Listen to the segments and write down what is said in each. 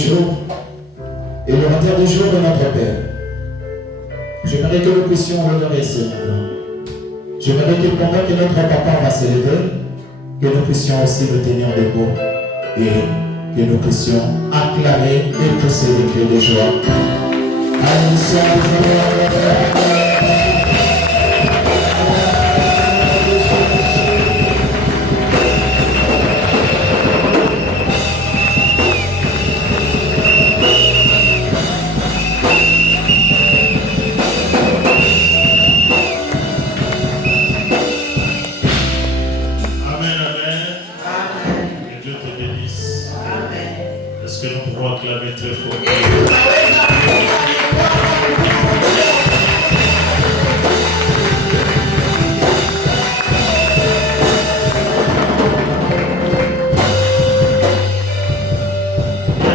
jour, élémentaire du jour de notre Père. J'aimerais que nous puissions l'honorer ce matin. J'aimerais que pendant que notre papa va se lever, que nous puissions aussi le tenir debout et que nous puissions acclamer et pousser des cris de joie. Acclamer très fort.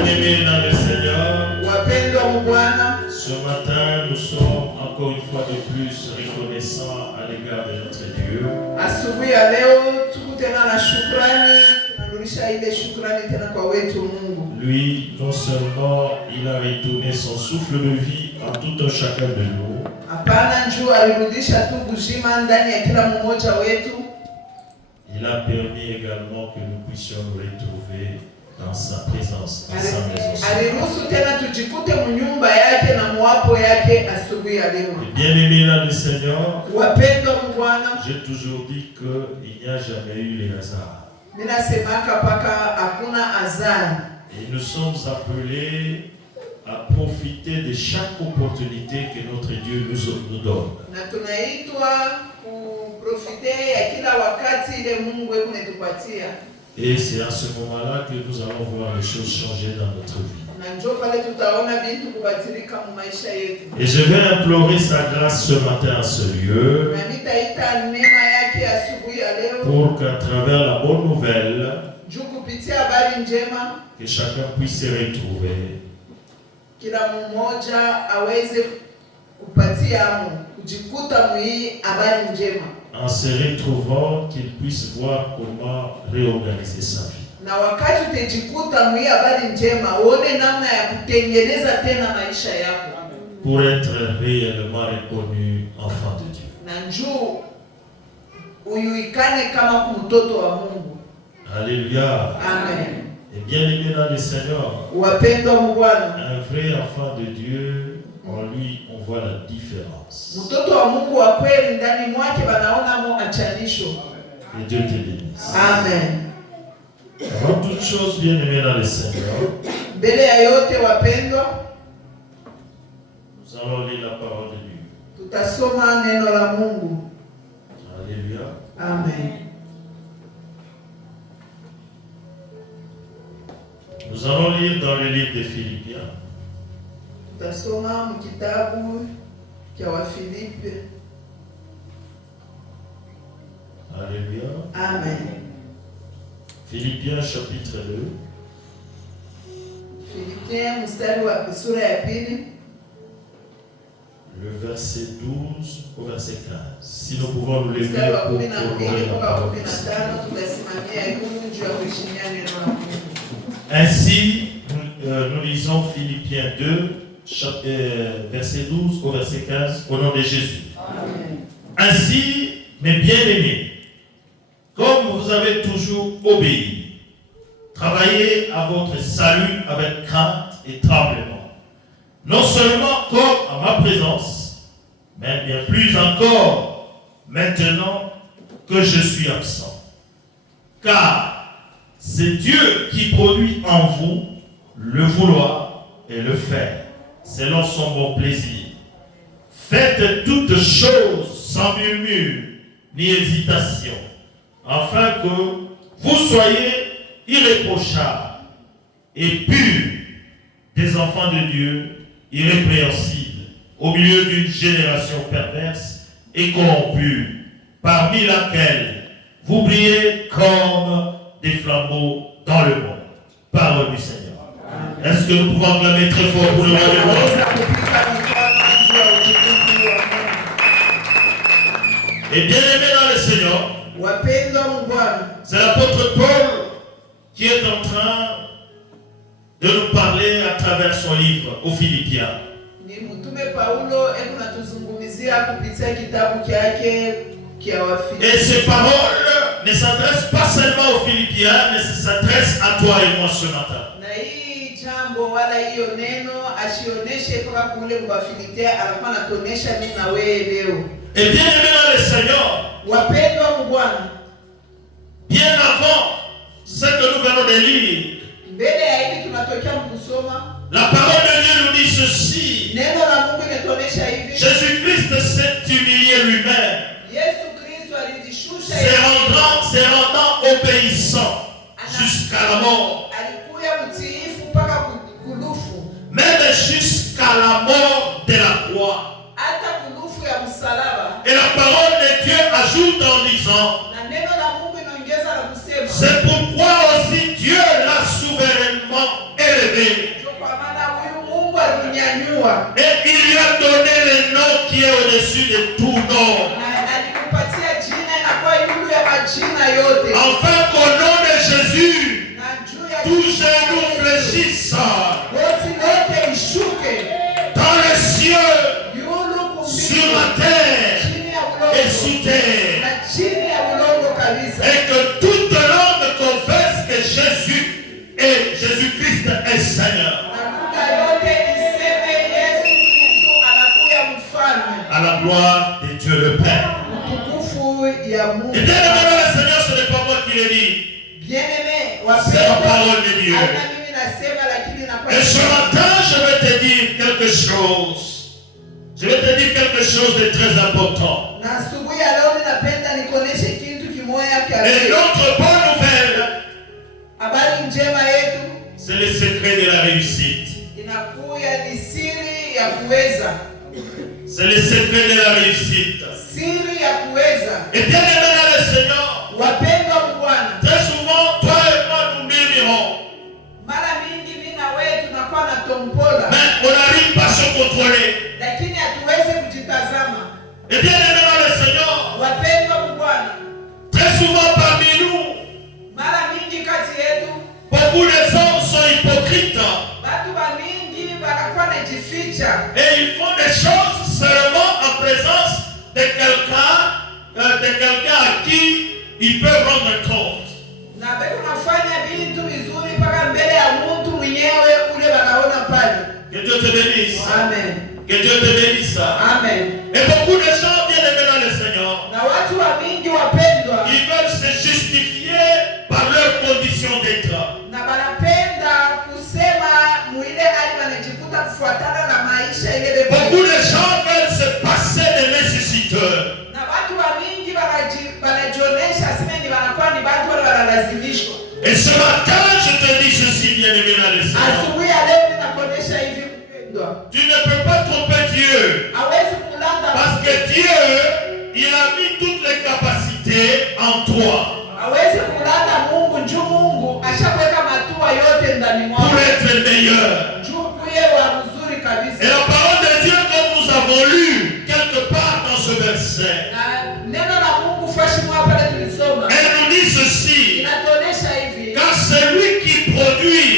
Bien-aimés dans le Seigneur, ce matin nous sommes encore une fois de plus reconnaissants à l'égard de notre Dieu. Lui, non seulement il a retourné son souffle de vie à tout un chacun de nous, il a permis également que nous puissions nous retrouver dans sa présence, dans sa maison. Et bien-aimé dans le Seigneur, j'ai toujours dit qu'il n'y a jamais eu les hasards. Et nous sommes appelés à profiter de chaque opportunité que notre Dieu nous donne. Et c'est à ce moment-là que nous allons voir les choses changer dans notre vie. Et je vais implorer sa grâce ce matin à ce lieu pour qu'à travers la bonne nouvelle, que chacun puisse se retrouver. En se retrouvant, qu'il puisse voir comment réorganiser sa vie. Pour être réellement reconnu enfant de Dieu. Alléluia. Amen. Et bien aimé dans le Seigneur, un vrai enfant de Dieu, en lui, on voit la différence. Et Dieu te bénisse. Amen. Avant toute chose, bien aimé dans le Seigneur, nous allons lire la parole de Dieu. Alléluia. Amen. Nous allons lire dans le livre des Philippiens. Alléluia. Amen. Philippiens chapitre 2. Philippiens sura ya pili. Le verset 12 au verset 15. Si nous pouvons nous lever pour honorer la parole du Seigneur. Ainsi, nous lisons Philippiens 2, verset 12 au verset 15, au nom de Jésus. Amen. Ainsi, mes bien-aimés, comme vous avez toujours obéi, travaillez à votre salut avec crainte et tremblement. Non seulement comme à ma présence, mais bien plus encore maintenant que je suis absent. Car c'est Dieu qui produit en vous le vouloir et le faire, selon son bon plaisir. Faites toutes choses sans murmure ni hésitation, afin que vous soyez irréprochables et purs, des enfants de Dieu, irrépréhensibles, au milieu d'une génération perverse et corrompue, parmi laquelle vous brillez comme des flambeaux dans le monde. Parole du Seigneur. Est-ce que nous pouvons acclamer très fort pour le roi du monde? Et bien aimé dans le Seigneur, c'est l'apôtre Paul qui est en train de nous parler à travers son livre aux Philippiens. Ni mtume Paulo kunatuzungumzia kupitia kitabu chake kia Wafilipi. Et ces paroles ne s'adressent pas seulement aux Philippiens, mais s'adressent à toi et moi ce matin. Na hii jambo wala hiyo neno ashioneshe kwa kule kwa Wafilipi, anakuwa anatuonesha mimi na wewe leo. Et bien aimé dans le Seigneur, Wapendwa wa Bwana, bien avant ce que nous venons de lire, mbele ya hili tunatokea kusoma, la parole de Dieu nous dit ceci. neno la Mungu linatuonesha hivi. Jésus-Christ s'est humilié lui-même, Yesu Kristo alijishusha se rendant obéissant jusqu'à la mort, alikuwa mtiifu mpaka kulufu, même jusqu'à la mort de la croix. hata kulufu ya msalaba. Et la parole de Dieu ajoute en disant, Na neno la Mungu inaongeza na kusema, c'est pourquoi aussi Dieu l'a souverainement élevé. kwa maana huyu Mungu alimnyanyua Et il lui a donné le nom qui est au-dessus de tout nom. na alikupatia jina inakuwa yule ya majina yote, Afin qu'au nom de Jésus, na juu ya tout genou fléchisse goti lote ishuke, dans les cieux, yulu sur kumbingu, la terre chini ya et udongo sous terre. na chini ya udongo kabisa, Et que toute langue confesse que Jésus-Christ est Seigneur. na lugha yote iseme Yesu Kristo anakuwa mfalme. À la gloire de Dieu le Père. Utukufu ya Mungu. Et bien aimé dans le Seigneur, ce n'est pas moi qui le dis. Bien-aimé, C'est la parole de Dieu. hata mimi nasema lakini nakuwa Et ce matin, je vais te dire quelque chose. Je vais te dire quelque chose de très important. na asubuhi ya leo ninapenda nikuoneshe kitu kimoja Et kia. notre bonne nouvelle, Habari njema yetu c'est le secret de la réussite. inakuya ni siri ya kuweza. C'est le secret de la réussite. Siri ya kuweza. Et bien aimé dans le Seigneur, Wapendwa wa Bwana, très souvent, toi et moi, nous murmurons. mara mingi mimi na wewe tunakuwa na tombola, Mais on n'arrive pas à se contrôler. lakini hatuwezi kujitazama. Et bien aimé dans le Seigneur, Wapendwa wa Bwana, très souvent parmi nous, mara mingi kati yetu beaucoup de gens sont hypocrites. watu wa mingi wanakuwa najificha Et ils font des choses seulement en présence de quelqu'un à qui ils peuvent rendre compte. na bado nafanya vitu vizuri mpaka mbele ya mtu mwenyewe ule wanaona pale. Que Dieu te bénisse. Amen. Que Dieu te bénisse. Amen. Et beaucoup de gens bien aimés dans le Seigneur, Na watu wa mingi wapendwa, ils veulent se justifier par leurs conditions d'être. na banapenda kusema muile hali wanajikuta kufuatana na maisha ile Beaucoup de gens veulent se passer de nécessiteurs. na watu wa mingi wanajionesha sema ni wanakuwa ni watu wale wanalazimishwa. Et ce matin, je te dis ceci, bien aimé dans le Seigneur. Asubuhi ya leo ninakuonesha hivi mpendwa, Tu ne peux pas tromper Dieu. hawezi kulanda Parce que Dieu, il a mis toutes les capacités en toi hawezi kulanda Mungu juu Mungu ashakweka matua yote ndani pour mwako être meilleur. juu kuye wa mzuri kabisa. Et la parole de Dieu, comme nous avons lu quelque part dans ce verset, Na neno la Mungu fashi mwa pale tulisoma elle nous dit ceci. inatuonesha hivi, Car celui qui produit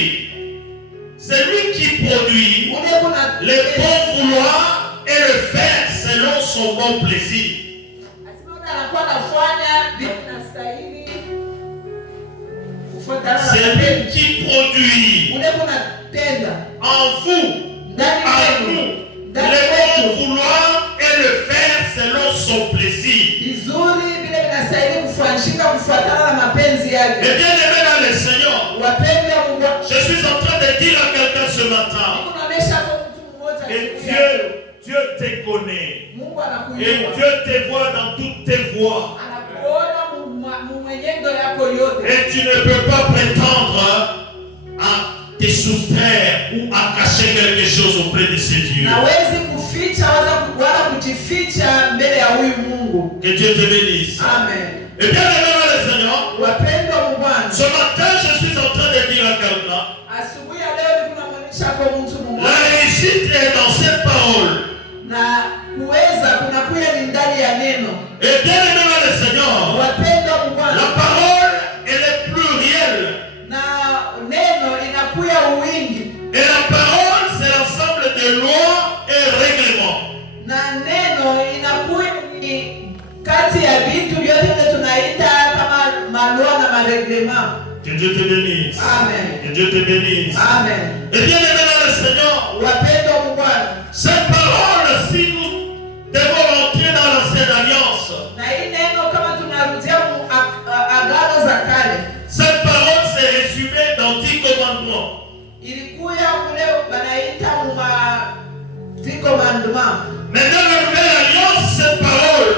ule kuna le bon vouloir et le faire selon son bon plaisir. Asema anakuwa anafanya vitu vinastahili kufuatana na Celui mapenzi. qui produit Ule kuna tenda en vous, ndani en yetu, nous, ndani le bon yetu vouloir et le faire selon son plaisir. vizuri vile vinastahili kufanyika kufuatana na mapenzi Et yake. bien aimé dans le Seigneur, Wapendwa Mungu, je suis en train de dire à quelqu'un ce matin kunaonesha kwa mtu mmoja que siku ya leo. Dieu te connaît Mungu et anakujua, Dieu te voit dans toutes tes voies. anakuona mwenendo yako yote, Et tu ne peux pas prétendre à te soustraire ou à cacher quelque chose auprès de ce Dieu. nawezi kuficha wala kujificha mbele ya huyu Mungu. Que Dieu te bénisse. Amen. Et bien aimé dans le Seigneur, Wapendwa Mungu, ce matin je suis en train de dire à quelqu'un, asubuhi ya leo tunamwonyesha kwa mtu mmoja la réussite est dans cette parole. na kuweza kunakuya ni ndani ya neno. Et bien aimé dans le Seigneur, Wapendwa Mungu, la parole elle est plurielle. na neno inakuya uwingi. Et la parole, c'est l'ensemble des lois et règlements. Na neno inakuwa ni kati ya vitu vyote vile tunaita kama malua na mareglema. Que Dieu te bénisse. Amen. Que Dieu te bénisse. Amen. Et bien aimé dans le Seigneur, Wapendwa Bwana, cette parole, si nous devons rentrer dans l'ancienne alliance, na hii neno kama tunarudia agano za kale, cette parole s'est résumée dans 10 commandements. ilikuwa kule wanaita Dix commandements. Mais dans la nouvelle alliance, cette parole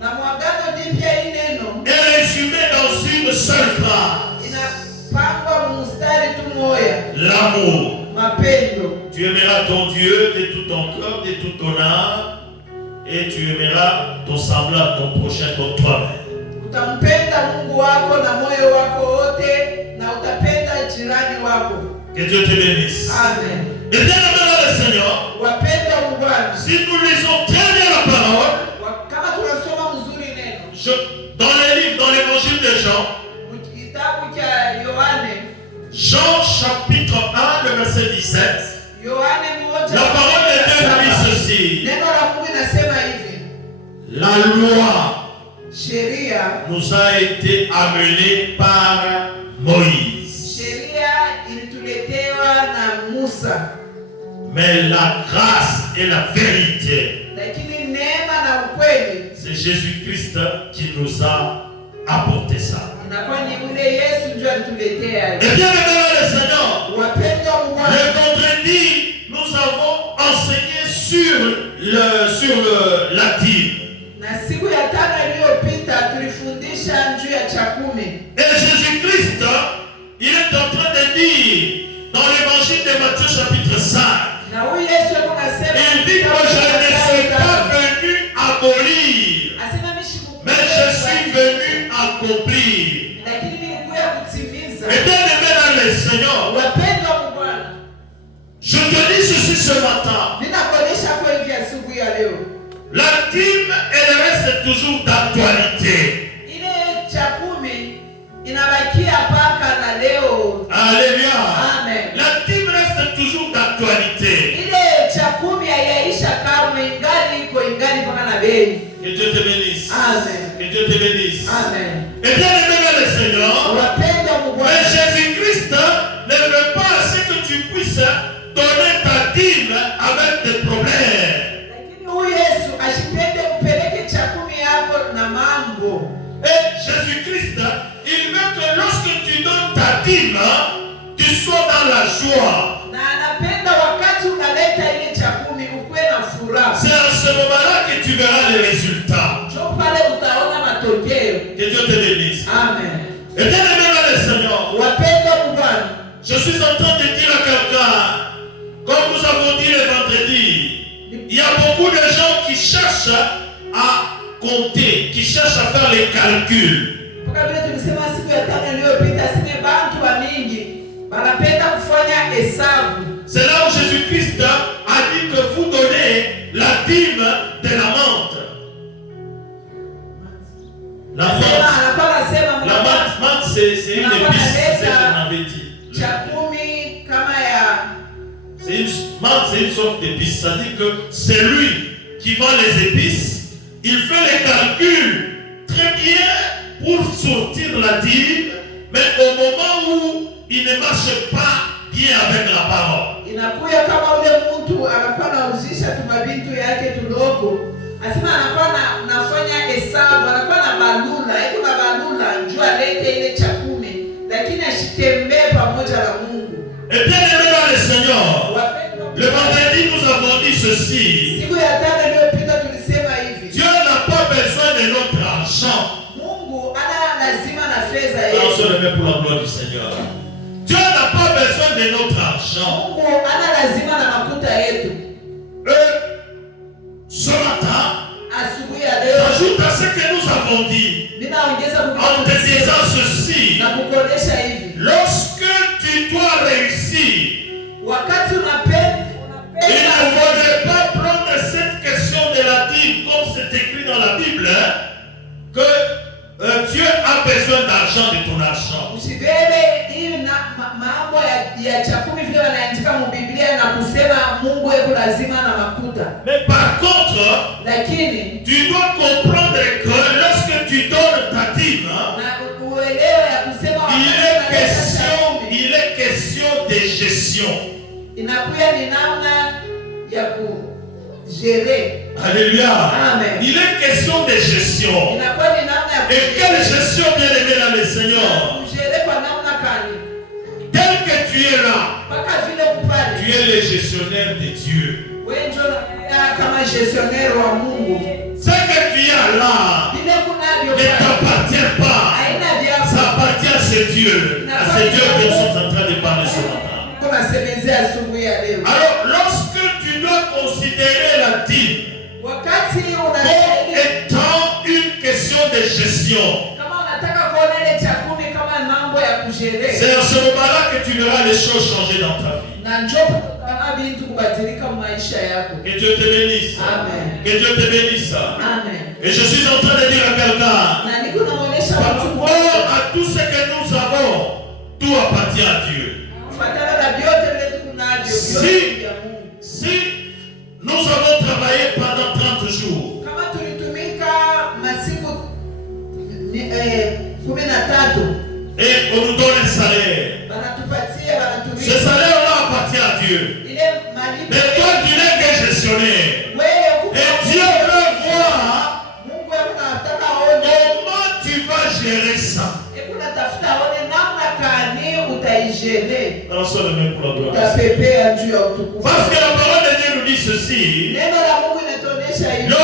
Na mwagano jipya hii neno est résumée dans une seule phrase. inapangwa mstari tu moja. L'amour. Mapendo. Tu aimeras ton Dieu de tout ton cœur, de toute ton âme, et tu aimeras ton semblable, ton prochain comme toi-même. Utampenda Mungu wako na moyo wako wote na utapenda jirani wako. Que Dieu te bénisse. Amen. Et bien aimé dans le Seigneur, Wapendwa Bwana, si nous lisons très bien la parole, kama tunasoma mzuri neno dans les livres, dans l'évangile de Jean, kitabu cha Yohane, Jean chapitre 1, le verset 17, Yohane moja, la parole de Dieu dit ceci. Neno la Mungu inasema hivi: La loi sheria nous a été amenée par Moïse. Sheria ilituletewa na Musa. Mais la grâce et la vérité, Lakini neema na ukweli, c'est Jésus-Christ qui nous a apporté ça. inakuwa ni ule Yesu ndio alituletea. Et bien aimé le Seigneur, Wapendwa Bwana, le vendredi, nous avons enseigné sur la dîme. na siku ya tano iliyopita tulifundisha juu ya cha kumi. Et Jésus-Christ, il est en train de dire dans l'évangile de Matthieu chapitre 5, Na huyu Yesu yuko nasema, il dit que je ne suis pas venu abolir, mais je suis venu accomplir. lakini nilikuja kutimiza. Et bien aimé dans le Seigneur, Wapendwa Bwana, je te dis ceci ce matin. ninakuonyesha kwa hivi asubuhi ya leo. La dîme, elle reste toujours d'actualité. Ile cha kumi inabakia mpaka na leo. Alléluia. Amen. La dîme reste toujours d'actualité. Ile cha kumi haiyaisha kamwe, ingali mpaka na bei. Que Dieu te bénisse. Amen. Que Dieu te bénisse. Amen. Et bien aimé dans le Seigneur, Wapendwa mais Bwana, Jésus-Christ ne veut pas ce que tu puisses donner ta dîme avec des problèmes. lakini huyu Yesu ashipende kupeleke cha kumi yako na mambo. Et Jésus-Christ, il veut que lorsque tu donnes ta dîme, tu sois dans la joie. Na anapenda wakati unaleta ile cha kumi ukuwe na furaha. C'est à ce moment-là que tu verras les résultats. Njoo pale utaona matokeo. Que Dieu te bénisse. Amen. Et bien aimé dans le Seigneur, Wapendwa Bwana, je suis en train de dire à quelqu'un, comme nous avons dit le vendredi, il y a beaucoup de gens qui cherchent à compter, qui cherchent à faire les calculs. mpaka vile tulisema siku ya tano iliyopita, sine bantu wa mingi wanapenda kufanya hesabu. C'est là où Jésus-Christ a dit que vous donnez la dîme de la menthe. La menthe, c'est une épice, c'est ce qu'on avait dit. Cha kumi kama ya Menthe, c'est une sorte d'épice. Ça dit que c'est lui qui vend les épices. Il fait les calculs très bien pour sortir la dîme, mais au moment où il ne marche pas bien avec la parole. inakuya kama ule mtu anakuwa anauzisha tu mabintu yake tudogo, asema anakuwa nafanya hesabu, anakuwa na balula, iko na balula njoo alete ile cha kumi, lakini ashitembee pamoja na Mungu. Et bien aimé dans le Seigneur, le vendredi nous avons dit ceci. Siku ya tano iliyopita tulisema hivi, Dieu n'a pas besoin de notre argent. Mungu ana lazima na fedha On se yetu. remet pour la gloire du Seigneur. Dieu n'a pas besoin de notre argent. Mungu ana lazima na makuta yetu. Ce matin, Asubuhi ya leo j'ajoute à ce que nous avons dit, ninaongeza en te disant ceci. na kukuonesha hivi, Lorsque tu dois réussir, wakati unapenda il ne faudrait pas prendre cette question de la dîme, comme c'est écrit dans la Bible, hein, que Dieu a besoin d'argent de ton argent. usibebe hii mambo ya cha kumi vile wanaandika mu lazima na makuta. Mais par contre, Lakini tu dois comprendre que lorsque tu donnes ta dîme, na uelewe ya kusema il est question de gestion. inakuwa ni namna ya kujere. Alléluia. Amen. Il est question de gestion. Inakuwa ni namna ya Et quelle gestion, bien aimé dans le Seigneur? kujere kwa namna kani? Tel que tu es là, Mpaka vile kupale. tu es le gestionnaire de Dieu. Wewe ndio kama gestionnaire wa Mungu. Ce que tu as là Vile kunavyo ne t'appartient pas. haina vya Ça appartient à ce Dieu. À ce Dieu que nous sommes en train de parler ce matin. tunasemezea asubuhi ya leo. Alors, lorsque tu dois considérer la dîme Wakati comme étant une question de gestion, kama unataka kuona ile cha kumi kama mambo ya kujere. c'est à ce moment-là que tu verras les choses changer dans ta vie. Na njoo kama bintu kubadilika maisha yako. Que Dieu te bénisse. Amen. Que Dieu te bénisse. Amen. Et je suis en train de dire à quelqu'un, Na niko naonesha par mtu rapport à tout ce que nous avons, tout appartient à Dieu. kufuatana na vyote vile tuko navyo Si- vyote vya Mungu. Si nous avons travaillé pendant 30 jours, Kama tulitumika masiku 13 et on nous donne un salaire, banatupatie ce banatumika salaire-là appartient à Dieu. ile malipo. Mais toi, tu n'es que gestionnaire. Wewe Et Dieu veut voir Mungu anataka aone comment tu vas gérer ça. tafuta aone namna kani utaijele. Alors, sois le même pour la gloire. Utapepea juu ya utukufu. Parce que la parole de Dieu nous dit ceci. Neno la Mungu linatuonyesha hivi.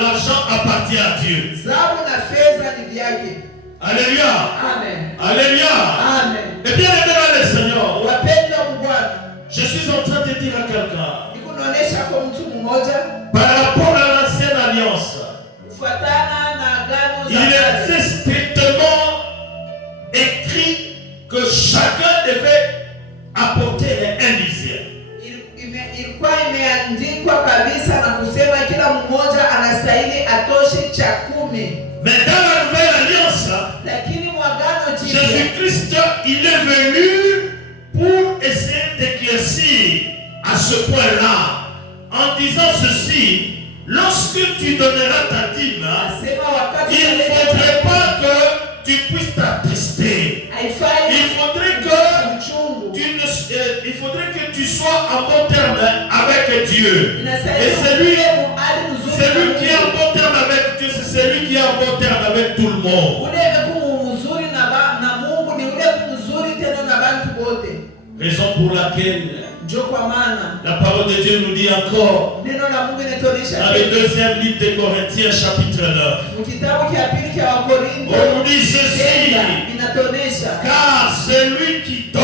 L'argent appartient à Dieu. Dhahabu na fedha ni vyake. Alléluia. Amen. Alléluia. Amen. Et bien aimé dans le Seigneur, Wapendwa Bwana, je suis en train de dire à quelqu'un, nikunaonesha kwa mtu mmoja par rapport à l'ancienne alliance, kufuatana na agano il était strictement écrit que chacun devait apporter un dixième. Ilikuwa imeandikwa kabisa na kusema kila mmoja anastahili atoshe cha 10. Mais dans la nouvelle alliance, Lakini mwagano jipya Jésus-Christ, il est venu pour essayer d'éclaircir à ce point-là, en disant ceci: lorsque tu donneras ta dîme, asema wakati il ne faudrait pas que tu puisses t'attrister. haifai Il faudrait que il faudrait que tu sois en bon terme avec Dieu. Et celui qui est en bon terme avec Dieu, c'est celui qui est en bon terme avec tout le monde. Raison pour laquelle la parole de Dieu nous dit encore dans le deuxième livre de Corinthiens chapitre 9, on nous dit ceci: car celui qui donne,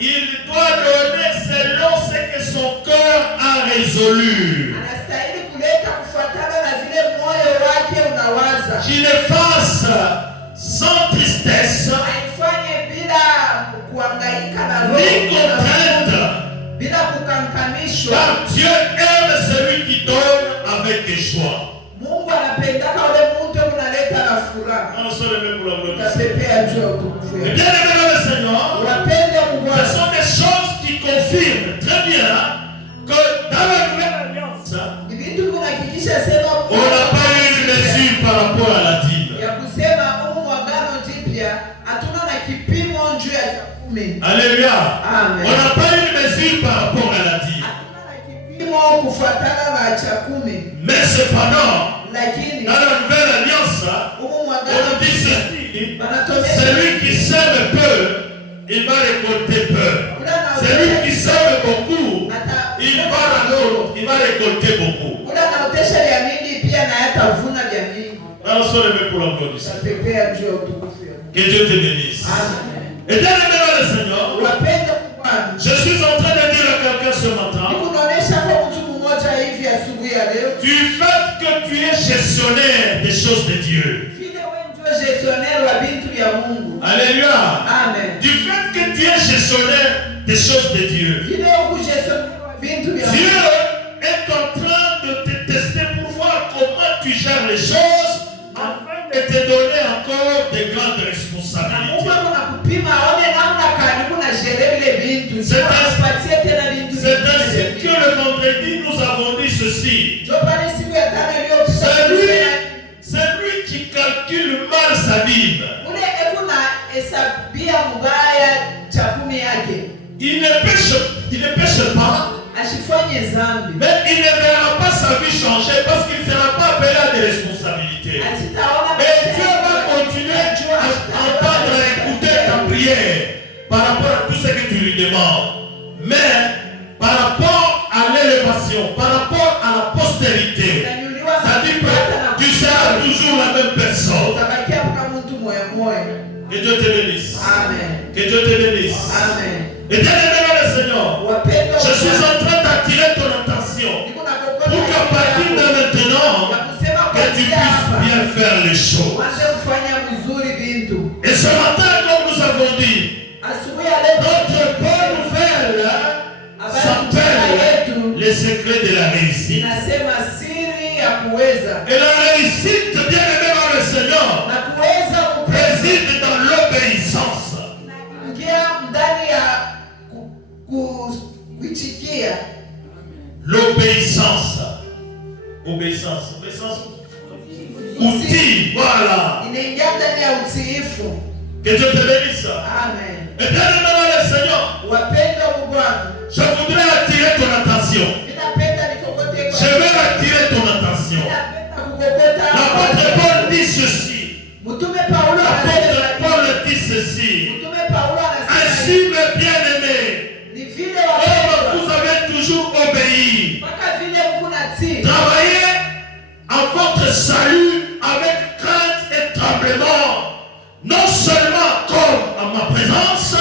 il doit donner selon ce que son cœur a résolu. Qu'il le fasse sans tristesse, ni contrainte, car Dieu aime celui qui donne avec joie. On se remet pour la gloire. Et bien aimé dans le Seigneur, ce sont des choses qui confirment très bien que dans la nouvelle alliance, on n'a pas eu une mesure par rapport à la dîme. Alléluia. Amen. On n'a pas eu une mesure par rapport à la dîme. Mais cependant, dans la nouvelle alliance, on dit ceci: celui qui sème peu, il va récolter peu. Celui qui sème beaucoup, il va récolter beaucoup. Alors, sois levé pour la gloire du Seigneur. Que Dieu te bénisse. Et bien aimé dans le Seigneur, je suis en train de dire à quelqu'un ce matin, du fait que tu es gestionnaire des choses de Dieu. Alléluia. Amen. Du fait que tu es gestionnaire des choses de Dieu, Dieu est en train de te tester pour voir comment tu gères les choses afin de te donner encore de grandes responsabilités. bintu. C'est Wapatie tena bintu. ainsi que le vendredi nous avons dit ceci. Ndio pale siku ya tano iliyopita. C'est lui qui calcule mal sa dîme. Ule ekuna hesabia mubaya cha 10 yake. Il ne pêche pas. Ashifanye zambi. Mais il ne verra pas sa vie changer parce qu'il ne sera pas appelé à des responsabilités. Et Dieu va continuer à entendre et écouter ta prière par rapport à tout ce que tu lui demandes. Mais par rapport à l'élévation, par rapport à la postérité, ça dit que tu seras toujours la même personne. Que Dieu te bénisse. Amen. Que Dieu te bénisse. Amen. Et bien aimé le Seigneur, je suis en train d'attirer ton attention pour qu'à partir de maintenant, que tu puisses bien faire les choses. Et ce matin, comme nous avons dit, notre bonne nouvelle s'appelle les secrets de la réussite. Et la réussite, bien aimé dans le Seigneur, réside dans l'obéissance. L'obéissance. Obéissance. Outil, voilà. Que Dieu te bénisse. Amen. Et bien aimé dans le Seigneur, je voudrais attirer ton attention. Je vais attirer ton attention. L'apôtre Paul dit ceci. L'apôtre Paul dit ceci. Ainsi, mes bien-aimés, comme vous avez toujours obéi, travaillez à votre salut avec crainte et tremblement, non seulement comme à ma présence,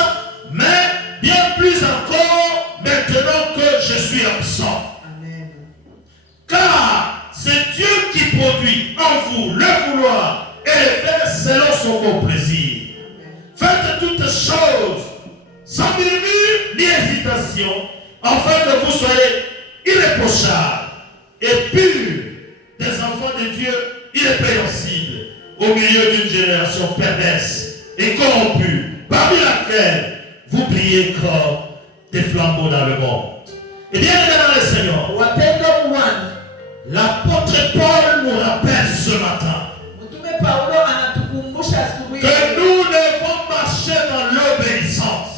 mais bien plus encore maintenant que je suis absent. Amen. Car c'est Dieu qui produit en vous le vouloir et le faire selon son bon plaisir. Faites toutes choses sans murmure ni hésitation, afin que vous soyez irréprochables et purs, des enfants de Dieu irrépréhensibles, au milieu d'une génération perverse et corrompue, parmi laquelle vous brillez comme des flambeaux dans le monde. Et bien aimé dans le Seigneur, l'apôtre Paul nous rappelle ce matin que nous devons marcher dans l'obéissance.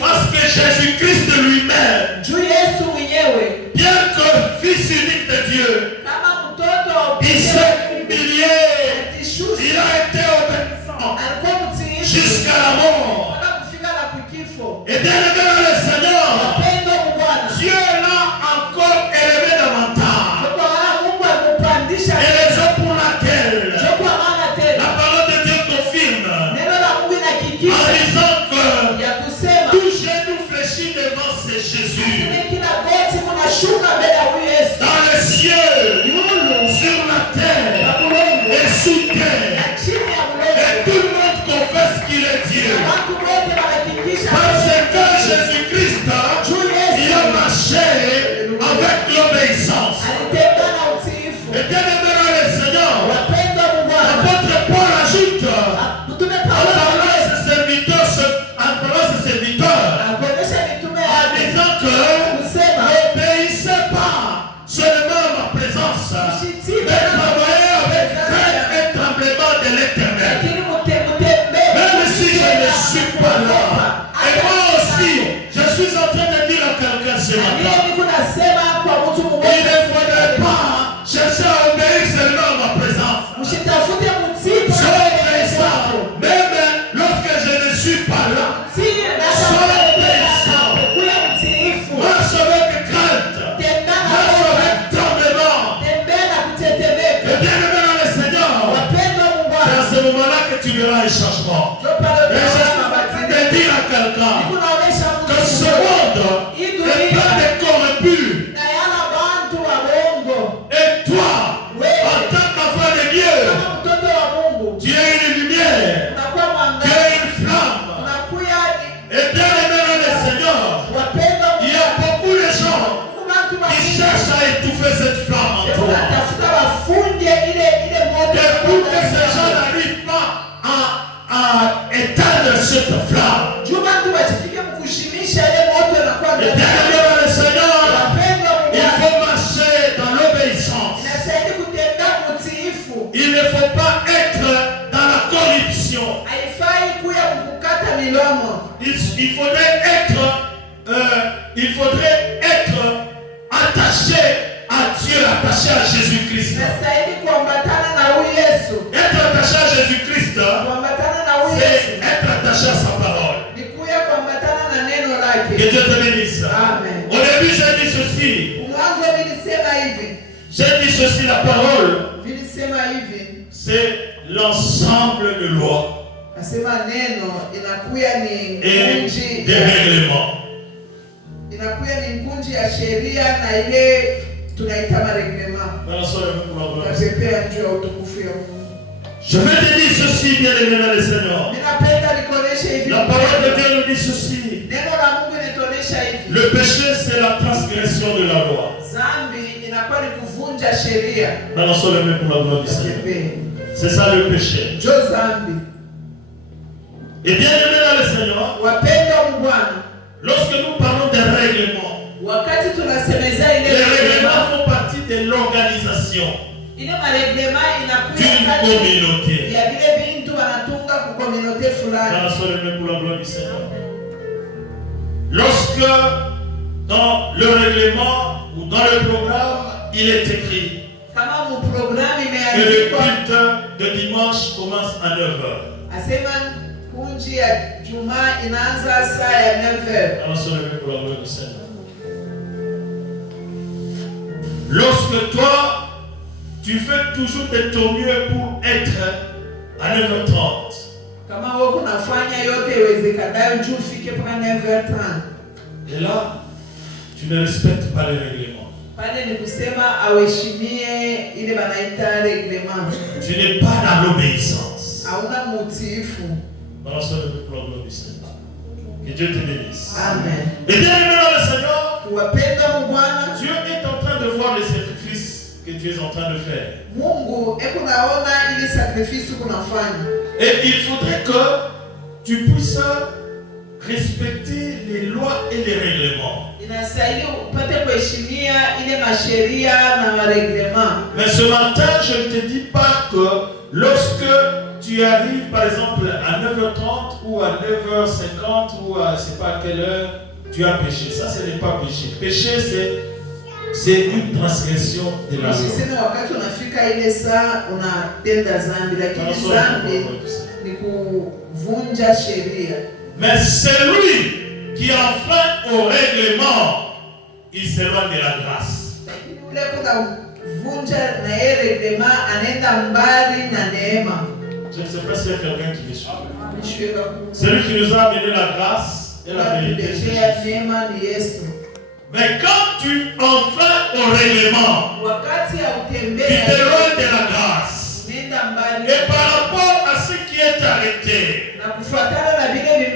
Parce que Jésus-Christ lui-même, bien que fils unique de Dieu, il s'est humilié, il a été obéissant jusqu'à la mort. Et bien aimé dans le Seigneur, Dieu l'a encore élevé davantage. Et raison pour laquelle la parole de Dieu confirme en disant que tout genou fléchit devant c'est Jésus. Dans les cieux, sur la terre et sous terre. Et tout le monde confesse qu'il est Dieu. Parce que Jésus-Christ, il a marché avec l'obéissance. Et bien aimé dans le Seigneur, l'apôtre Paul ajoute en parlant à ses serviteurs, en disant que n'obéissez pas seulement à ma présence, mais travaillez avec crainte et tremblement de l'Éternel. Même si je ne suis pas là, et moi aussi, je suis en train de dire à quelqu'un ce matin, il ne faudrait pas chercher à obéir seulement à ma présence. Sois obéissant, même lorsque je ne suis pas là. Sois obéissant. Marche avec crainte. Marche avec tremblement. Et bien aimé dans le Seigneur, c'est à ce moment-là que tu verras un changement. Et je vais dire à quelqu'un que ce monde est plein de corrompus. Et toi, en tant qu'enfant de Dieu, tu es une lumière, tu es une flamme. Et bien aimé dans le Seigneur, il y a beaucoup de gens qui cherchent à étouffer cette flamme en toi. Et pour que ces gens n'arrivent pas à éteindre cette flamme, bien-aimé dans le Seigneur, il faut marcher dans l'obéissance. Il ne faut pas être dans la corruption. Il faudrait être attaché à Dieu, attaché à Jésus-Christ. Être attaché à Jésus-Christ, c'est être attaché à sa parole. Que Dieu te bénisse. Au début, j'ai dit ceci. J'ai dit ceci, la parole, c'est l'ensemble de lois et des règlements. Inakuya ni mkunji ya sheria na ile tunaita mareglement. Tunapepea juu ya utukufu ya Mungu. Je vais te dire ceci, bien-aimé dans le Seigneur. La parole de Dieu nous dit ceci. Le péché, c'est la transgression de la loi. Balançons les mains pour la gloire du Seigneur. C'est ça le péché. Et bien-aimé dans le Seigneur, lorsque nous parlons des règlements, les règlements font partie de l'organisation d'une communauté. Lorsque dans le règlement ou dans le programme, il est écrit que le culte de dimanche commence à 9h. Lorsque toi, tu fais toujours de ton mieux pour être à 9h30. Et là, tu ne respectes pas les règlements. Tu n'es pas dans l'obéissance. Que Dieu te bénisse. Amen. Et bien-aimé dans le Seigneur, Dieu est en train de voir les sacrifices que Dieu est en train de faire. Et il faudrait que tu puisses respecter les lois et les règlements. Mais ce matin, je ne te dis pas que lorsque tu arrives par exemple à 9h30 ou à 9h50 ou à je ne sais pas quelle heure, tu as péché. Ça, ce n'est pas péché. Péché, c'est une transgression de la loi. Mais celui qui enfreint au règlement, il s'éloigne de la grâce. Je ne sais pas s'il y a quelqu'un qui me suit. Celui qui nous a amené la grâce et la vérité. Mais quand tu enfreins au règlement, tu t'éloignes de la grâce. Et par rapport à ce qui est arrêté,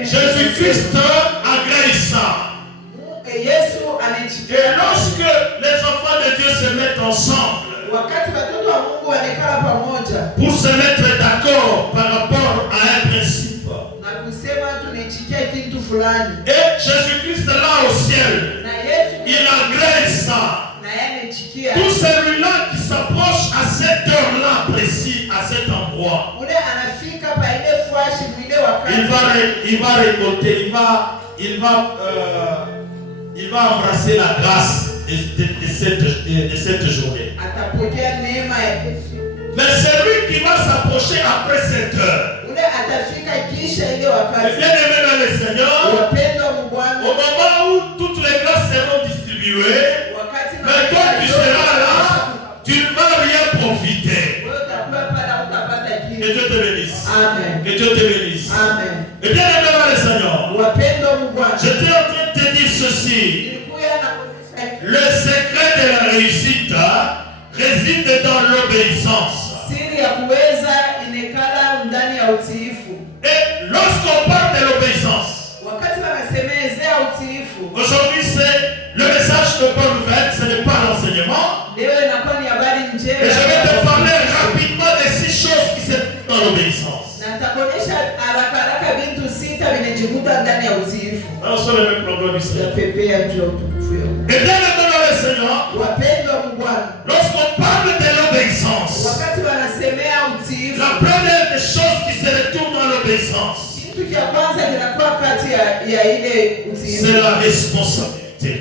Jésus-Christ agrée ça. Et lorsque les enfants de Dieu se mettent ensemble pour se mettre d'accord par rapport à un principe, et Jésus-Christ là au ciel, il agrée ça. Tout celui-là qui s'approche à cette heure-là précis, à cet endroit, il va récolter, il va embrasser la grâce de cette journée. Mais celui qui va s'approcher après cette heure, bien-aimé dans le Seigneur, au moment où toutes les grâces seront distribuées, mais toi tu seras là, tu ne vas rien profiter. Que Dieu te bénisse. Amen. Que Dieu te bénisse. Amen. Et bien aimé dans le Seigneur, j'étais en train de te dire ceci. Le secret de la réussite réside dans l'obéissance. Et lorsqu'on parle de l'obéissance, aujourd'hui c'est le message de Paul ouvert, ce n'est pas l'enseignement. Et je vais te parler rapidement des 6 choses qui se trouvent dans l'obéissance. Dans le même problème du Seigneur. Tutapepea juu ya utukufu ya Mungu. Et bien maintenant le Seigneur, Wapendwa wa Bwana, lorsqu'on parle de l'obéissance, wakati wanasemea utiifu, la première des choses qui se retourne dans l'obéissance, kitu cha kwanza kinakuwa kati ya ile utiifu, c'est la responsabilité.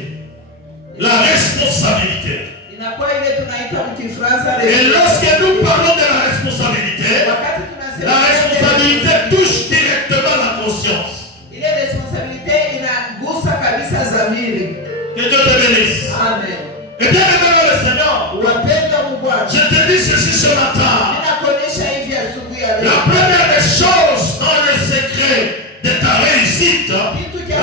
La responsabilité. inakuwa ile tunaita mkifransa. Et lorsque nous parlons de la responsabilité, wakati tunasema la responsabilité touche directement la conscience. ile responsabilité inagusa kabisa dhamiri. Que Dieu te bénisse. Amen. Et bien maintenant le Seigneur, Wapendwa wa Bwana, je te dis ceci ce matin. ninakuonyesha hivi asubuhi ya La leo. première des choses dans le secret de ta réussite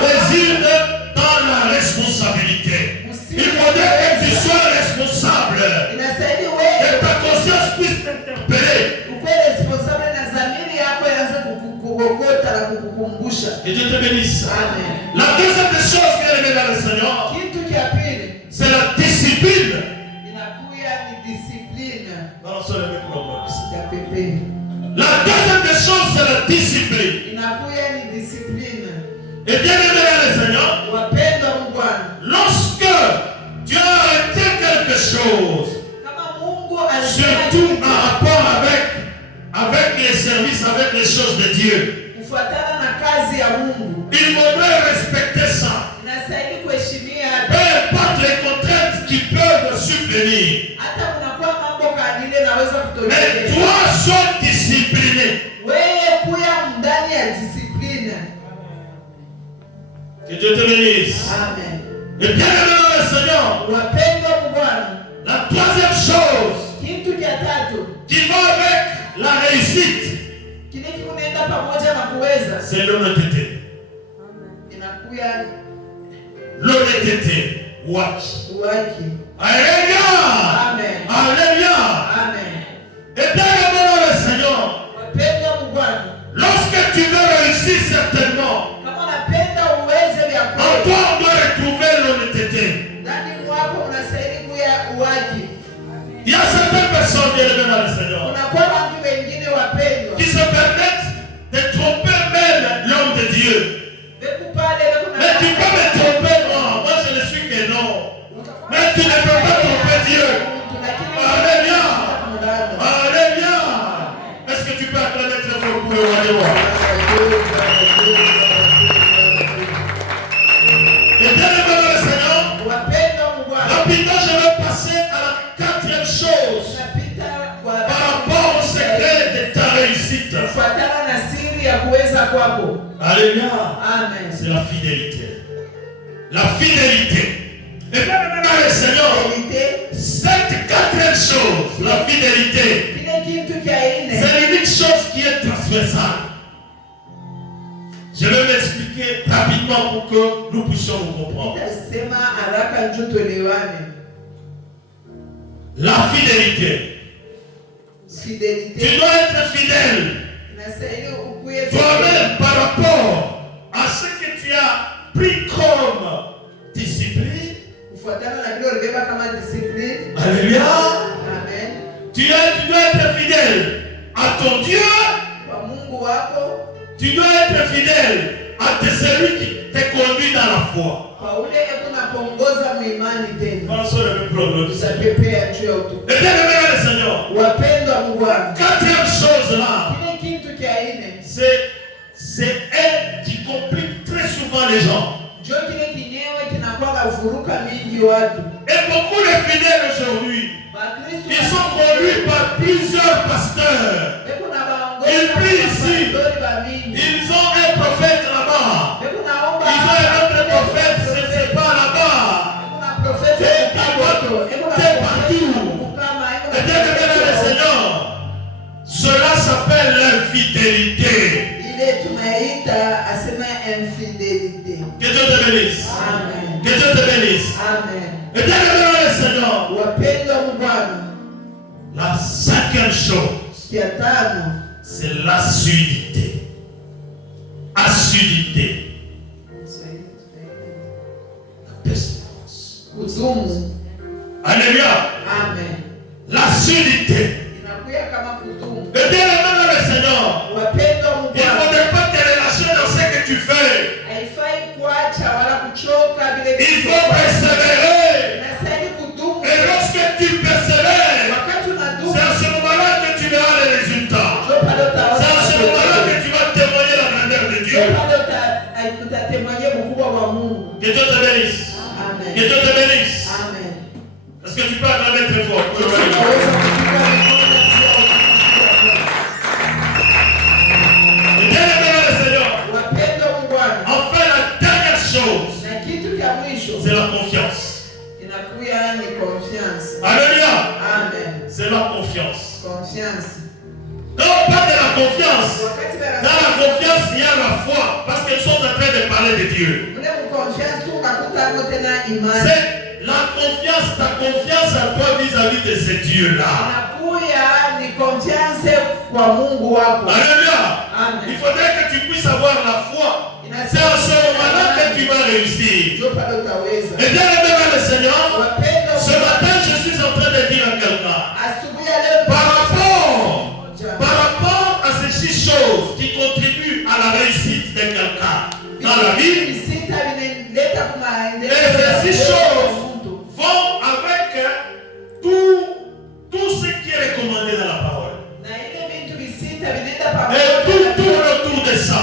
réside dans la responsabilité. Il faudrait que tu sois responsable Inastahili et wewe ta conscience puisse t'interpeller. ukuwe responsable na dhamiri yako ianze kukugogota na kukukumbusha. Que Dieu te bénisse. Amen. La deuxième des choses bien aimée dans le Seigneur, Kitu cha pili c'est la discipline. inakuya ni discipline Dans le même problème. ya pepeni. La deuxième des choses, c'est la discipline. Inakuya ni discipline. Et bien aimé dans le Seigneur, Wapendwa wa Bwana, lorsque tu as arrêté quelque chose, kama Mungu surtout en rapport avec les services, avec les choses de Dieu, kufuatana na kazi ya Mungu, il faudrait respecter ça. inastahili kuheshimia Peu importe les contraintes qui peuvent subvenir. hata kunakuwa mambo kadile naweza Mais kutokea. toi, sois discipliné. Wewe kuya ndani ya discipline. Que Dieu te bénisse. Amen. Et bien aimé dans le Seigneur, Wapendwa wa Bwana, la troisième chose kitu cha tatu qui va avec la réussite, kile kikunaenda pamoja na kuweza c'est l'honnêteté. inakuya L'honnêteté. Watch. uwaki. Alléluia. Amen. Alléluia. Amen. Et bien aimé dans le Seigneur, Wapendwa wa Bwana, lorsque tu veux réussir certainement, kama unapenda uweze vya en kweli, toi on doit retrouver l'honnêteté. ndani mwako unastahili kuya uwaki. Il y a certaines personnes bien aimées dans le Seigneur Kunakuwa watu wengine wapendwa, qui se permettent de tromper même l'homme de Dieu. beku pale beku na Mais tu peux me tromper, moi je ne suis que non. Mais tu ne peux pas tromper Dieu. Alléluia. Alléluia. Est-ce que tu peux acclamer très fort pour le roi des rois? Et bien aimé dans le Seigneur, Wapendwa wa Bwana, rapidement je vais passer à la quatrième chose tunapita kwa par rapport au secret de ta réussite. kufuatana na siri ya kuweza kwako. Alléluia. Amen. C'est la fidélité. La fidélité. Et bien aimé dans le Seigneur, Fidelite, cette quatrième chose, la fidélité, kile kitu cha nne c'est l'unique chose qui est transversale. Je vais m'expliquer rapidement pour que nous puissions nous comprendre. nitasema haraka njoo tuelewane. La fidélité. Tu Fidelite dois être fidèle inastahili ukuye toi-même par rapport à ce que tu as pris comme discipline. kufuatana na kile ulibeba kama discipline. Alléluia. Amen. Tu dois être fidèle à ton Dieu. Kwa Mungu wako, Tu dois être fidèle à celui qui te conduit dans la foi. kwa ule kunakuongoza muimani tena. Voilà sur le même problème. Tutapepea juu ya utukufu. Et bien aimé dans le Seigneur, Wapendwa wa Bwana, quatrième chose là, kile kitu cha nne c'est elle qui complique très souvent les gens. njoo kile kinyewe kinakuwa kuvuruka mingi watu. Et beaucoup de fidèles aujourd'hui, Bakristo ils sont conduits par plusieurs pasteurs. Ils prient ici. Ils ont un prophète là-bas. Ils ont un autre prophète, c'est pas là-bas. C'est partout. Et bien aimé dans le Seigneur, cela s'appelle l'infidélité. Que Dieu te bénisse. Amen. Que Dieu te bénisse. Amen. Et bien aimé dans le Seigneur, Wapendwa wa Bwana, la cinquième chose, ya tano c'est l'assiduité. Assiduité. La persévérance. kudumu. Alléluia. Amen. L'assiduité. Inakuya kama kudumu. Et bien aimé dans le Seigneur, Wapendwa wa il ne Bwana, faudrait pas te relâcher dans ce que tu fais. haifai kuacha Il faut persévérer. Et lorsque tu persévères, c'est à ce moment-là que tu verras les résultats. C'est à ce moment-là que tu vas témoigner la grandeur de Dieu. Que Dieu te bénisse. Que Dieu te bénisse. Est-ce que tu peux acclamer très fort? Enfin, la dernière chose, c'est la confiance. Alléluia. C'est la confiance. Quand on parle de la confiance, dans la confiance, il y a la foi. Parce qu'ils sont en train de parler de Dieu. C'est la confiance, ta confiance à toi vis-à-vis de ce Dieu-là. Alléluia. Il faudrait que tu puisses avoir la foi. C'est à ce moment-là que tu vas réussir. Et bien, le Seigneur, ce matin, je suis en train de dire à quelqu'un, par rapport à ces 6 choses qui contribuent à la réussite de quelqu'un dans la vie, et ces 6 choses vont avec tout ce qui est recommandé dans la parole. Et tout tourne autour de ça.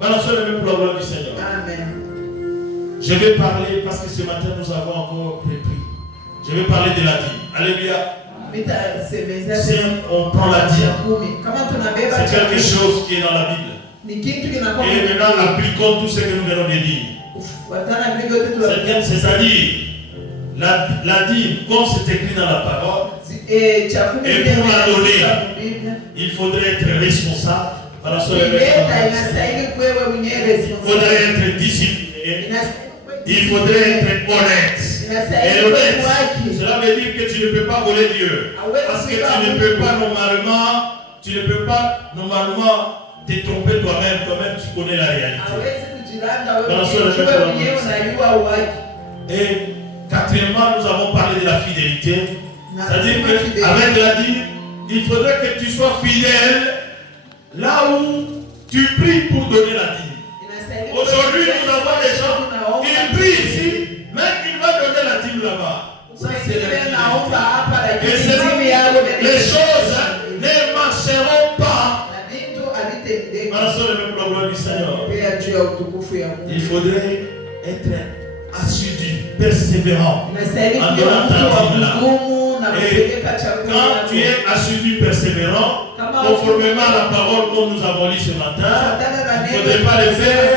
Voilà, c'est le même problème du Seigneur. Amen. Je vais parler, parce que ce matin nous avons encore repris. Je vais parler de la dîme. Alléluia. Si on prend la dîme, c'est quelque chose qui est dans la Bible. Et maintenant, appliquons tout ce que nous venons de dire. C'est-à-dire, la dîme, comme c'est écrit dans la parole, et pour la donner, il faudrait être responsable. Il faudrait être discipliné. Il faudrait être honnête. Et honnête, cela veut dire que tu ne peux pas voler Dieu. Parce que tu ne peux pas normalement te tromper toi-même. Toi-même, tu connais la réalité. Et quatrièmement, nous avons parlé de la fidélité. C'est-à-dire qu'avec la dîme, il faudrait que tu sois fidèle là où tu pries pour donner la dîme. Aujourd'hui, nous avons des gens qui prient ici, mais qui veulent donner la dîme là-bas. Ça, c'est les choses ne marcheront pas. Voilà, c'est le même problème du Seigneur. Il faudrait être assidu, persévérant en donnant ta dîme là. Et quand tu es assidu, persévérant, conformément à la parole comme nous avons lu ce matin, il ne faudrait pas le faire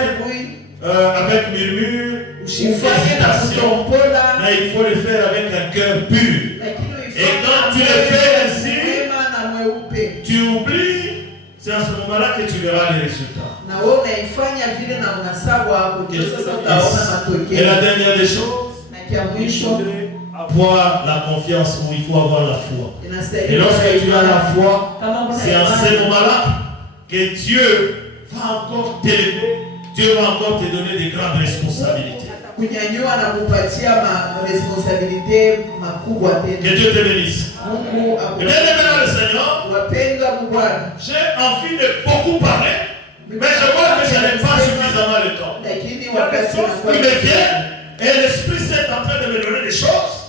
avec murmure ou hésitation, mais il faut le faire avec un cœur pur. Et quand tu le fais ainsi, tu oublies, c'est à ce moment-là que tu verras les résultats. Et la dernière des choses, il faudrait avoir la confiance ou il faut avoir la foi. Et lorsque tu as la foi, c'est à ce moment-là que Dieu va encore t'élever, Dieu va encore te donner de grandes responsabilités. Que Dieu te bénisse. Et bien maintenant le Seigneur, j'ai envie de beaucoup parler, mais je vois que je n'ai pas suffisamment le temps. Il y a des choses qui me viennent et l'Esprit Saint est en train de me donner des choses.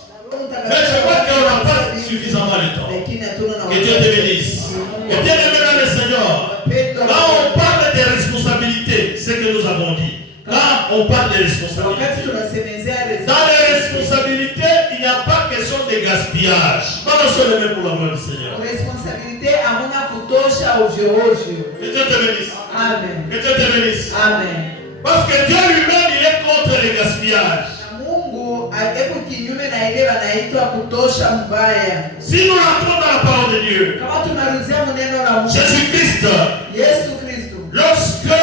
Mais je vois qu'on n'a pas suffisamment le temps. Que Dieu te bénisse. Et bien maintenant le Seigneur, quand on parle des responsabilités, c'est ce que nous avons dit. Quand on parle des responsabilités, dans les responsabilités, il n'y a pas question de gaspillage. Pas le même pour la gloire du Seigneur. Que Dieu te bénisse. Amen. Que Dieu te bénisse. Amen. Parce que Dieu lui-même, il est contre les gaspillages. Si nous rentrons dans la parole de Dieu, Jésus-Christ, lorsque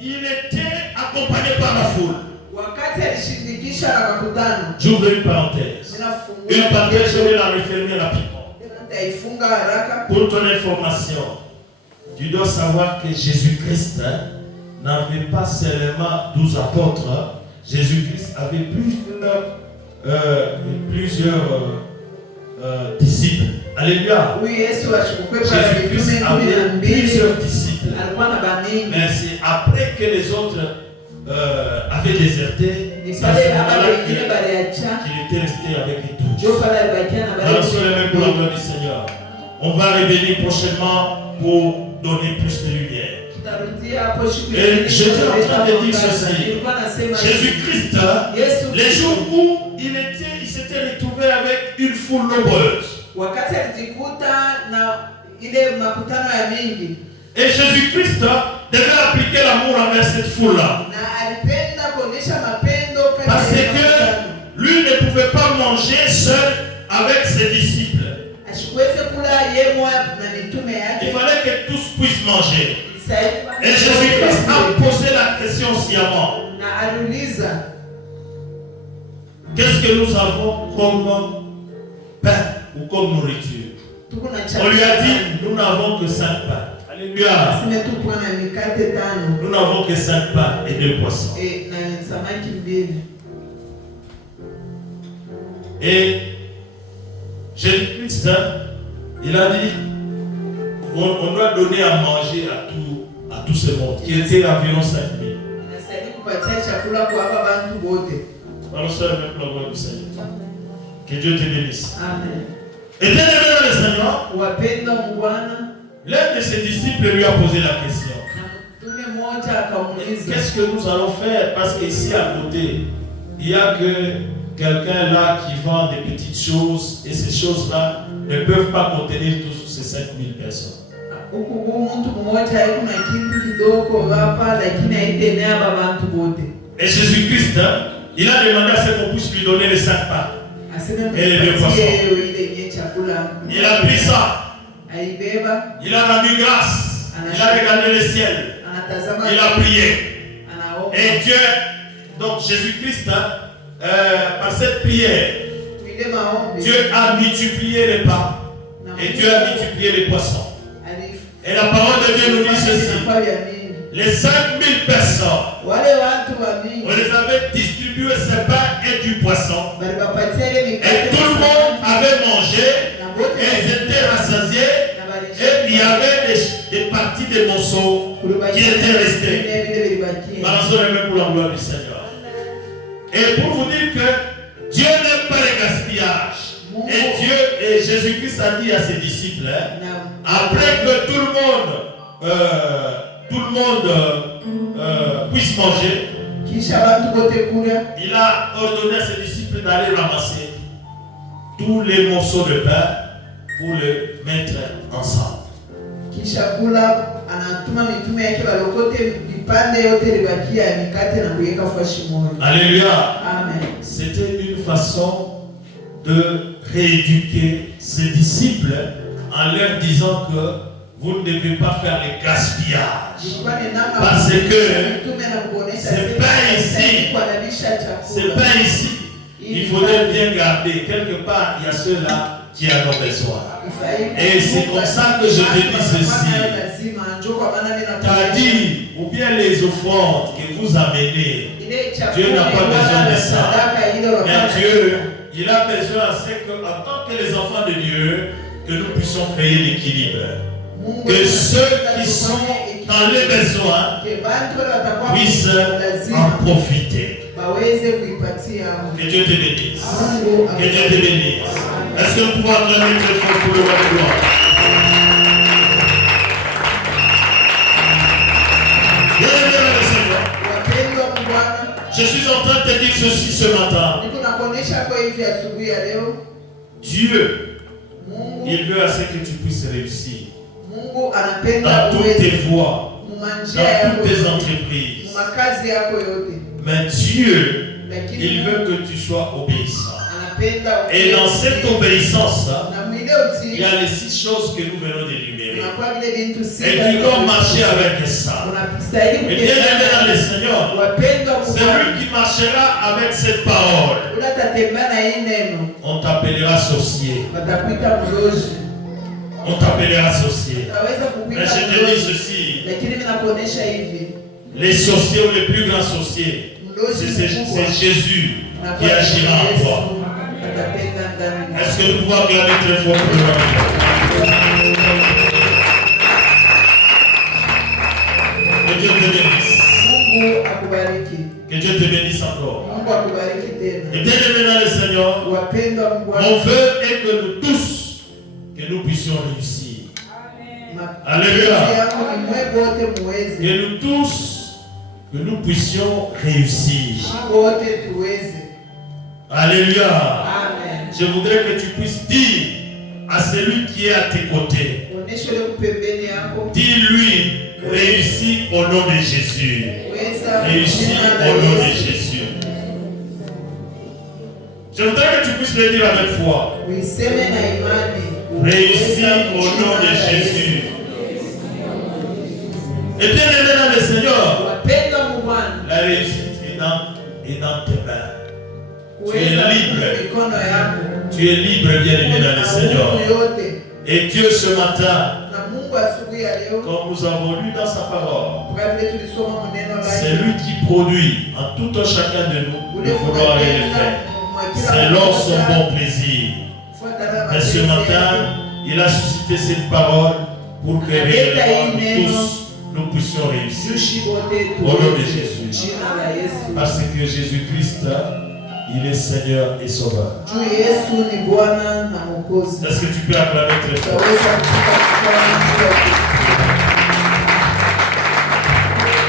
il était accompagné par la foule, j'ouvre une parenthèse. Une parenthèse, je vais la refermer rapidement. Pour ton information, tu dois savoir que Jésus-Christ n'avait pas seulement 12 apôtres. Jésus-Christ avait plusieurs disciples. Alléluia. Jésus-Christ avait plusieurs disciples. Mais c'est après que les autres avait déserté, c'est à ce moment-là qu'il était resté avec eux tous. Alors, sur les mêmes pour la gloire du Seigneur, on va revenir prochainement pour donner plus de lumière. Et j'étais en train de dire ceci. Jésus-Christ, les jours où il s'était retrouvé avec une foule nombreuse. Et Jésus-Christ devait appliquer l'amour envers cette foule-là. Parce que lui ne pouvait pas manger seul avec ses disciples. Il fallait que tous puissent manger. Et Jésus-Christ a posé la question sciemment. Qu'est-ce que nous avons comme pain ou comme nourriture? On lui a dit, nous n'avons que 5 pains. Alléluia. Nous n'avons que 5 pains et 2 poissons. Et Jésus-Christ, il a dit, on doit donner à manger à tout ce monde, qui était environ 5 000. Alors, c'est avec la gloire du Seigneur. Que Dieu te bénisse. Amen. Et bien aimé dans le Seigneur, l'un de ses disciples lui a posé la question. Qu'est-ce que nous allons faire? Parce qu'ici à côté, il n'y a que quelqu'un là qui vend des petites choses et ces choses-là ne peuvent pas contenir tous ces 5000 personnes. Et Jésus-Christ, il a demandé à ce qu'on puisse lui donner les 5 pains et les 2 poissons. Il a pris ça. Il a rendu grâce. Il a regardé le ciel. Il a prié. Et Dieu, donc Jésus-Christ, par cette prière, Dieu a multiplié les pains et Dieu a multiplié les poissons. Et la parole de Dieu nous dit ceci. Les 5000 personnes, on les avait distribué ces pains et du poisson. Et tout le monde avait mangé et ils étaient rassasiés. Et il y avait des parties des morceaux qui étaient restés. Balançons les mains pour la gloire du Seigneur. Et pour vous dire que Dieu n'aime pas le gaspillage. Et Jésus-Christ a dit à ses disciples, après que tout le monde puisse manger, il a ordonné à ses disciples d'aller ramasser tous les morceaux de pain pour les mettre ensemble. Alléluia. C'était une façon de rééduquer ses disciples en leur disant que vous ne devez pas faire le gaspillage. Parce que c'est pas ici. Il faudrait bien garder. Quelque part, il y a ceux-là qui en ont besoin. Et c'est comme ça que je te dis ceci. T'as dit, ou bien les offrandes que vous amenez, Dieu n'a pas besoin de ça. Mais Dieu, il a besoin à ce que, en tant que les enfants de Dieu, que nous puissions créer l'équilibre. Que ceux qui sont dans les besoins puissent en profiter. Que Dieu te bénisse. Que Dieu te bénisse. Est-ce que nous pouvons acclamer très fort pour le roi de gloire? Je suis en train de te dire ceci ce matin. Dieu, il veut à ce que tu puisses réussir dans toutes tes voies, dans toutes tes entreprises. Mais Dieu, il veut que tu sois obéissant. Et dans cette obéissance, il y a les 6 choses que nous venons d'énumérer. Et tu dois marcher avec ça. Et bien aimé dans le Seigneur, celui qui marchera avec cette parole, on t'appellera sorcier. On t'appellera sorcier. Mais je te dis ceci, les sorciers ou les plus grands sorciers, c'est Jésus qui agira en toi. Est-ce que nous pouvons acclamer très fort pour le roi? Que Dieu te bénisse. Que Dieu te bénisse encore. Mungu akubariki tena. Et bien aimé dans le Seigneur, Wapendwa Mungu wangu. mon vœu est que nous tous, que nous puissions réussir. Alléluia. Que nous tous, que nous puissions réussir. Alléluia. Amen. Je voudrais que tu puisses dire à celui qui est à tes côtés, dis-lui, réussis au nom de Jésus. Réussis au nom de Jésus. Je voudrais que tu puisses le dire avec foi. Réussis au nom de Jésus. Et bien aimé dans le Seigneur, la réussite est dans tes mains. Tu es libre. Tu es libre, bien aimé dans le Seigneur. Et Dieu ce matin, comme nous avons lu dans sa parole, c'est lui qui produit en tout un chacun de nous le vouloir et le faire, selon son bon plaisir. Mais ce matin, il a suscité cette parole pour que réellement nous tous, nous puissions réussir. Au nom de Jésus. Parce que Jésus-Christ, il est Seigneur et Sauveur. Est-ce que tu peux acclamer très fort?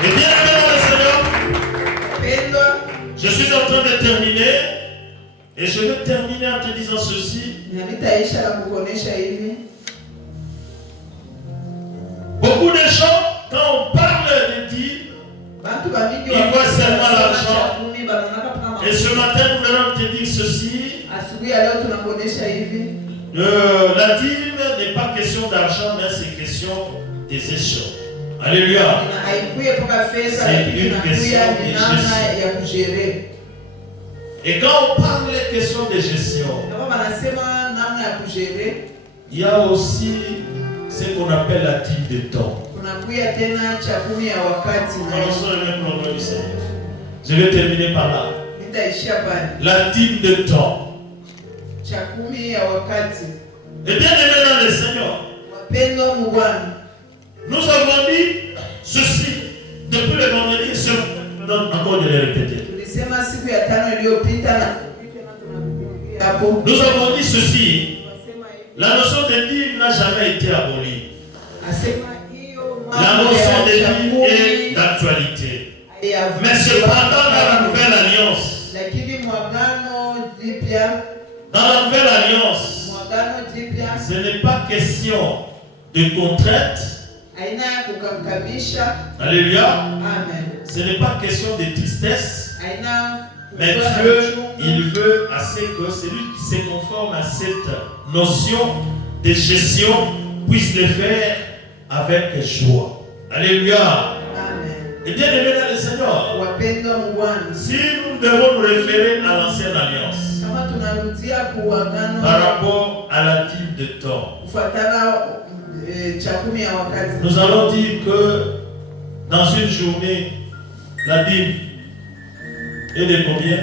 Et bien aimé dans le Seigneur, je suis en train de terminer. Et je vais terminer en te disant ceci. Beaucoup de gens, quand on parle de dîmes, ils voient seulement l'argent. Et ce matin, nous allons te dire ceci. La dîme n'est pas question d'argent, mais c'est question des échelons. Alléluia. C'est une question de gestion. Et quand on parle de questions de gestion, il y a aussi ce qu'on appelle la dîme de temps. Je vais terminer par là. La dîme de temps. Et bien aimé dans le Seigneur, nous avons dit ceci depuis le vendredi. Encore de le répéter. Nous avons dit ceci. La notion de dîme n'a jamais été abolie. La notion de dîme est d'actualité. Mais cependant, dans la nouvelle alliance, ce n'est pas question de contrainte. Alléluia. Amen. Ce n'est pas question de tristesse. Mais Dieu, il veut assez que celui qui se conforme à cette notion de gestion puisse le faire avec joie. Alléluia. Amen. Et bien aimé dans le Seigneur, si nous devons nous référer à l'ancienne alliance par rapport à la dîme de temps, nous allons dire que dans une journée, la dîme est de combien?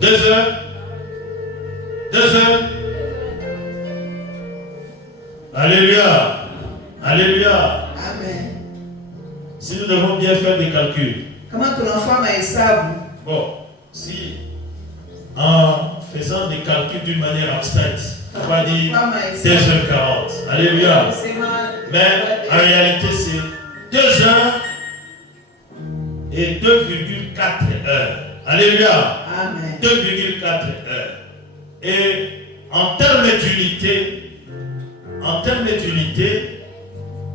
2 heures. 2 heures. Alléluia. Alléluia. Amen. Si nous devons bien faire des calculs. Bon, si en faisant des calculs d'une manière abstraite, on va dire 2h40. Alléluia. Mais en réalité, c'est 2 heures et 2,4 heures. Alléluia. Amen. 2,4 heures. Et en termes d'unité,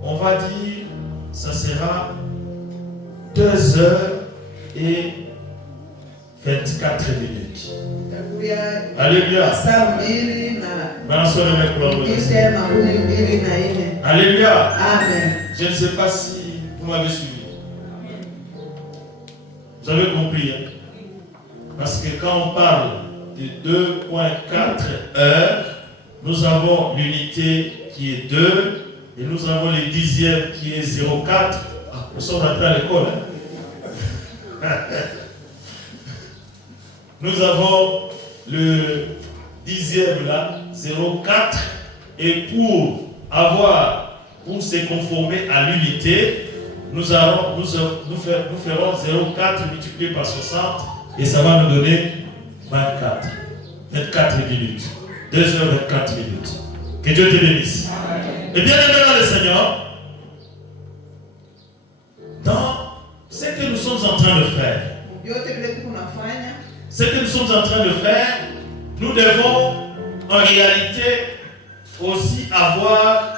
on va dire ça sera 2 heures et 24 minutes. Alléluia. Alléluia. Amen. Je ne sais pas si vous m'avez suivi. Vous avez compris, hein? Parce que quand on parle de 2,4 heures, nous avons l'unité qui est 2 et nous avons le dixième qui est 0,4. Ah, nous sommes rentrés à l'école. Hein? Nous avons le dixième là, 0,4. Et pour avoir pour se conformer à l'unité, nous ferons 0,4 multiplié par 60 et ça va nous donner 24 minutes. 2h24 minutes. Que Dieu te bénisse. Et bien aimé dans le Seigneur, dans ce que nous sommes en train de faire, nous devons en réalité aussi avoir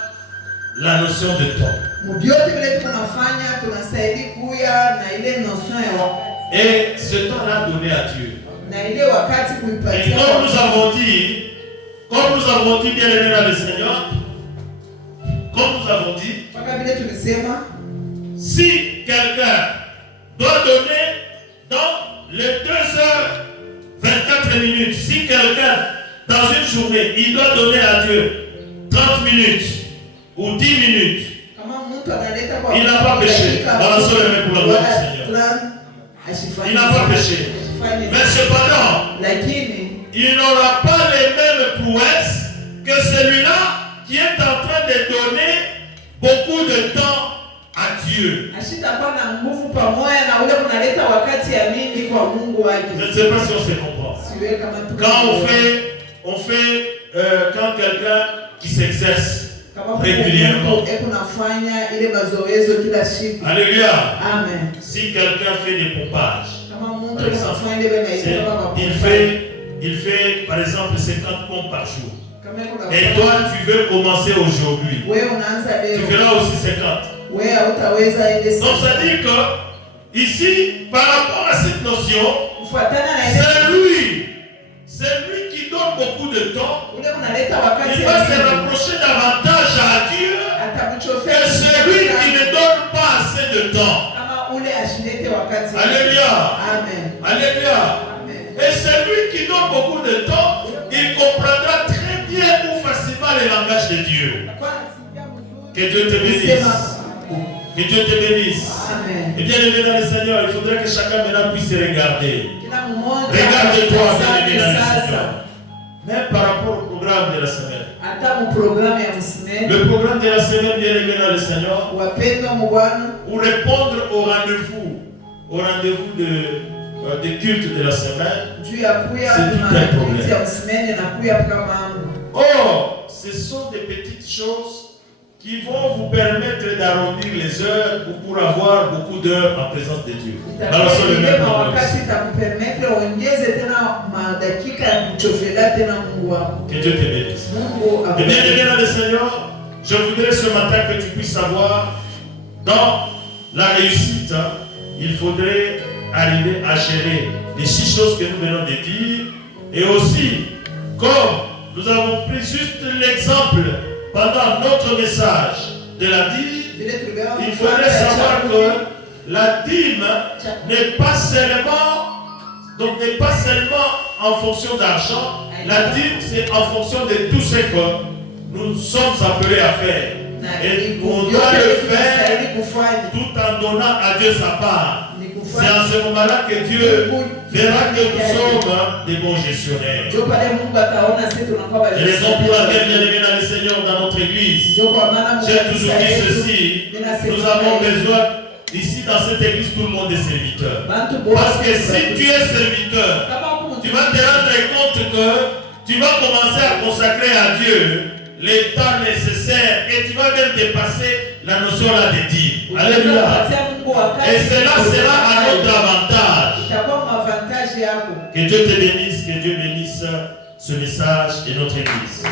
la notion de temps. Et ce temps-là donné à Dieu. Et comme nous avons dit, bien aimé dans le Seigneur, comme nous avons dit, si quelqu'un doit donner dans les 2h24 minutes, si quelqu'un dans une journée, il doit donner à Dieu 30 minutes ou 10 minutes, il n'a pas péché. Balançons les mains pour la gloire du Seigneur. Il n'a pas péché. Mais cependant, il n'aura pas les mêmes prouesses que celui-là qui est en train de donner beaucoup de temps à Dieu. Je ne sais pas si on se comprend. Quand quelqu'un qui s'exerce régulièrement. Alléluia. Amen. Si quelqu'un fait des pompages, par exemple, il fait par exemple 50 pompes par jour. Et toi tu veux commencer aujourd'hui. Tu feras aussi 50. Donc ça dit que ici, par rapport à cette notion, c'est lui qui donne beaucoup de temps. Il va se rapprocher davantage à Dieu que celui qui ne donne pas assez de temps. Alléluia. Amen. Alléluia. Amen. Et celui qui donne beaucoup de temps, il comprendra très bien ou facilement le langage de Dieu. Que Dieu te bénisse. Que Dieu te bénisse. Amen. Et bien aimé dans le Seigneur, il faudrait que chacun maintenant puisse se regarder. Regarde-toi, bien aimé dans le Seigneur. Même par rapport au programme de la semaine. Le programme de la semaine, bien aimé dans le Seigneur, pour répondre au rendez-vous de culte de la semaine, c'est tout un problème. Or, ce sont des petites choses qui vont vous permettre d'arrondir les heures pour avoir beaucoup d'heures en présence de Dieu. Balançons le même pour que Dieu te bénisse. Et bien aimé dans le Seigneur, je voudrais ce matin que tu puisses savoir, dans la réussite, il faudrait arriver à gérer les 6 choses que nous venons de dire. Et aussi, comme nous avons pris juste l'exemple pendant notre message de la dîme, il faudrait savoir que la dîme n'est pas seulement en fonction d'argent. La dîme, c'est en fonction de tout ce que nous sommes appelés à faire. Et on doit le faire tout en donnant à Dieu sa part. C'est en ce moment-là que Dieu verra que nous sommes des bons gestionnaires. Et raison pour laquelle, bien aimé dans le Seigneur, dans notre église, j'ai toujours dit ceci, nous avons besoin, ici dans cette église, tout le monde est serviteur. Parce que si tu es serviteur, tu vas te rendre compte que tu vas commencer à consacrer à Dieu les temps nécessaires et tu vas même dépasser la notion là de dire. Alléluia. Et cela sera à notre avantage. Que Dieu te bénisse, que Dieu bénisse ce message et notre église.